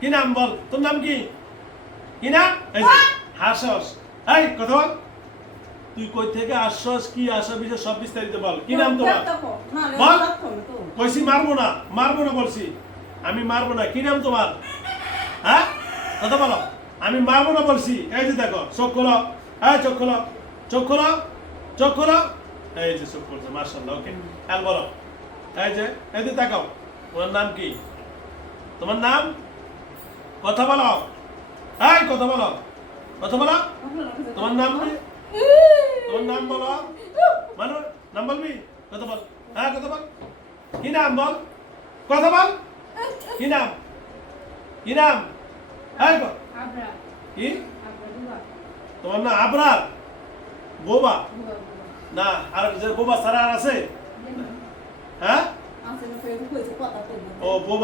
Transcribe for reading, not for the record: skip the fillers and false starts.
কি নাম বল, তোর নাম কি? কি নাম? এই যে হাসস, এই কথা বল। তুই কই থেকে আসছস, কি আসা বিষয় সব বিস্তারিত বল। কি নাম তোমার? বল। কইছি মারবো না, মারবো না বলছি। আমি মারবো না। কি নাম তোমার? হ্যাঁ, কথা বলো। আমি মারবো না বলছি। এই যে দেখো, চোখ খোলো। এই চোখ খোলো, চোখ খোলো, চোখ খোলো। এই যে চোখ খুলছে, মাশাআল্লাহ। ওকে, আর বলো। এই যে, এই যে তাকাও। তোমার নাম কি? তোমার নাম? কথা বলো। এই কথা বলো, কথা বলো। তোমার নাম কি? তোমার নাম বলো। মানু, নাম বলবি? কথা বল। হ্যাঁ, কথা বল। কি নাম বল? কথা বল। কি নাম? কি নাম? হ্যাঁ, কি? তোমার নাম আবরার? বোবা? না, আর যে বোবা ছাড়া আর আছে? হ্যাঁ, ও বোবা।